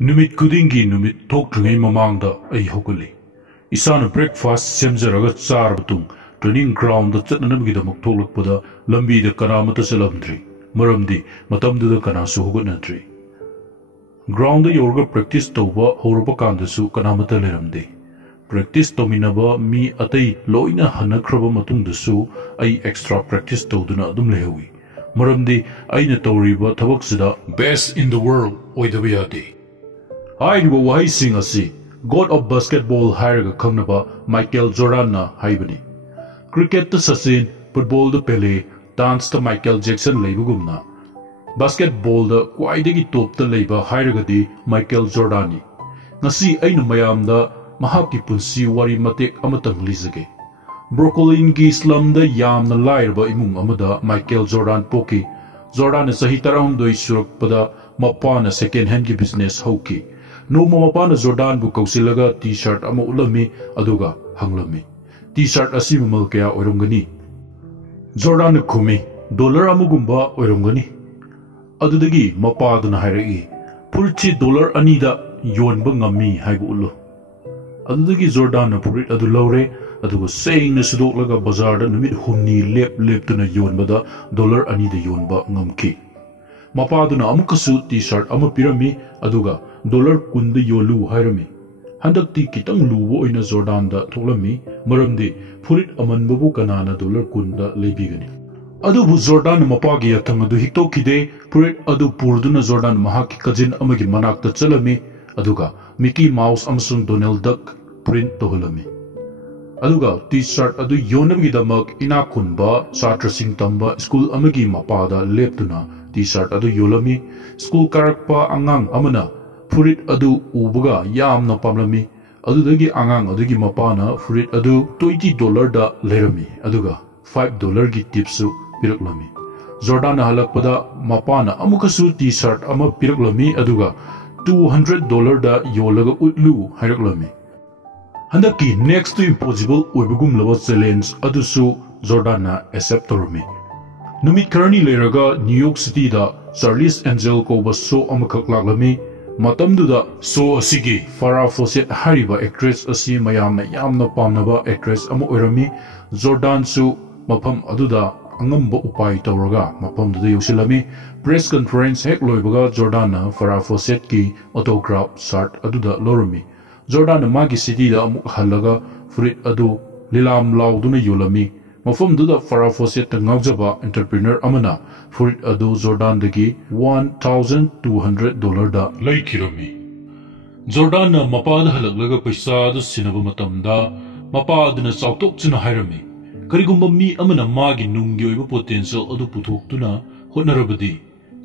Numit kudingi numit thokringai mamangda ai hokuli. Isana breakfast semjaraga char batung training ground da chatnanamgidamuk thoklakpada lambi da kanamata chalamdri. Maramdi matamduda kanasu hogatnadri. Ground da yorga practice tawba horaba kandasu kanamata leramdi. Practice tominaba mi atai loina hanakraba matungdasu ai extra practice tawduna adum lehawi. Maramdi aina tawriba thabaksida best in the world oidaba yadi. Hairiba wahaising asi God of Basketball hairaga khangnaba Michael Jordan na haibani. Cricket ta Sachin, football da Pele, dance ta Michael Jackson leibagumna. Basketball da kwaidagi top ta leiba hairaga di Michael Jordan ni. Ngasi aina mayamda mahakki punsi wari matek amatang lizage. Brooklyn gi slum da yamna lairba imung amada Michael Jordan poki. Jordan na sahi tarahumdoi surakpada mapana second hand ki business hauki. No mapana Jordan bu kausilaga t-shirt ama ulami aduga hanglami. T-shirt asi mamal kaya oirongani. Jordan khumi dollar amugumba oirongani. Adudagi mapaduna hairagi purchi dollar anida yonba ngami haibu ulo. Adudagi Jordan na purit adu laure aduga saying na sudoklaga bazar da numit humni lep tuna yonbada dollar anida yonba ngamki. Mapaduna amukasu t-shirt ama pirami aduga dollar kunda yolu hairami. Handakti kitang luwo oina Jordan da thoklami maramdi furit amanbabu kanana dollar kunda leibigani. Adubu Jordan mapagi yathang adu hiktokide furit adu purduna Jordan mahaki kajin amagi manakta chalami aduga Mickey Mouse amasung Donald Duck print toholami. Aduga t-shirt adu yonabgi damak inakunba satra sing tamba school amagi mapada leptuna t-shirt adu yolami school karakpa angang amana furit adu ubaga yamna pamlami adudagi angang adugi mapana furit adu $20 da lerami aduga $5 gi tipsu piraklami. Jordan halakpada mapana amukasu t-shirt ama piraklami aduga $200 da yolaga utlu hairaklami. Handaki next to impossible oibagum laba challenge adusu Jordan na accept torami. Numit karani leraga New York City da Charlie's Angel ko baso amakak laklami. Matamduda so asigi Farrah Fawcett hariba actress asi mayamna yamna pamnaba actress ama oirami. Jordan su mapam aduda angamba upai tawraga mapamduda yosilami. Press conference hek loibaga Jordan na Farrah Fawcett ki autograph shirt aduda lorami. Jordan na magi city da amuk halaga furit adu lilam lauduna yolami. Mafamduda Farrah Fawcett ngaujaba entrepreneur amana furit adu Jordan dagi $1,200 da laikirami. Jordan na mapada halaglaga paisa adu sinaba matamda mapada na sautok chuna hairami. Karigumba mi amana magi nungi oiba potential adu putoktuna hotnarabadi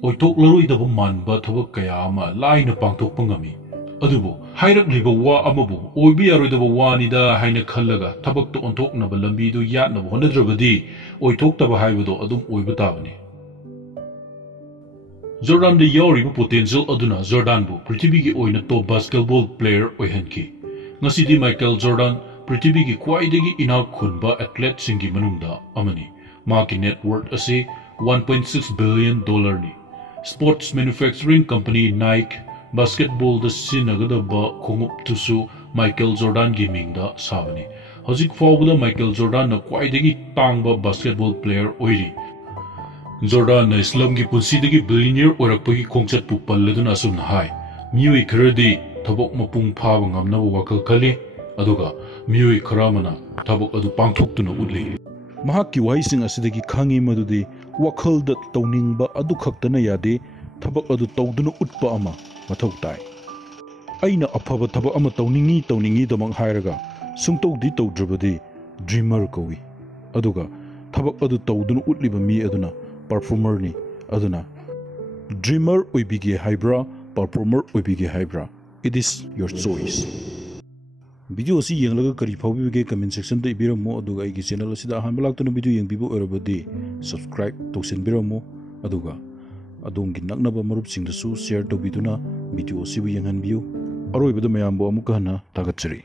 oitok laroidaba manba thabak kaya ama laina pangtok pangami. Adubu hairak liba wa amabu oibi yaroidaba wanida haina khallaga thabakto ontoknaba lambidu yatnaba honadrabadi oitoktaba haibado adum oiba tabani. Jordan de yauriba potential aduna Jordan bu prithibigi oina top basketball player oihanki. Ngasidi Michael Jordan prithibigi khwaidagi inak khunba athlete singi manungda amani. Maki net worth ase $1.6 billion ni. Sports manufacturing company Nike basketball da sinagadaba khongup tusu Michael Jordan gaming da sabani. Hojik fawbada Michael Jordan na kwaidagi tangba basketball player oiri. Jordan na Islam ki punsidagi billionaire orakpagi khongchat pu palladuna asumna hai. Miyoi kharadi thabok mapung phaba ngamnaba wakal khali aduga miyoi kharamana thabok adu pangthoktuna utli. Mahakki wahising asidagi khangi madudi wakhal da tawningba adu khaktana yade thabak adu tawduna utpa ama mathau tai. Aina afaba thabak ama tawningi damang hairaga sungtawdi tawdrabadi dreamer kawi. Aduga thabak adu tawduna utliba mi aduna performer ni aduna dreamer oibige haibra performer oibige haibra, it is your choice. Video si yenglaga kari phawbige comment section da ibiramo aduga igi channel asida ahanba laktuna video yengbibo orabadi subscribe tawsenbiramo aduga adongi naknaba marupsingdasu share tawbiduna video sibu yenghanbiu aroibada mayambo amuka hana tagatchari.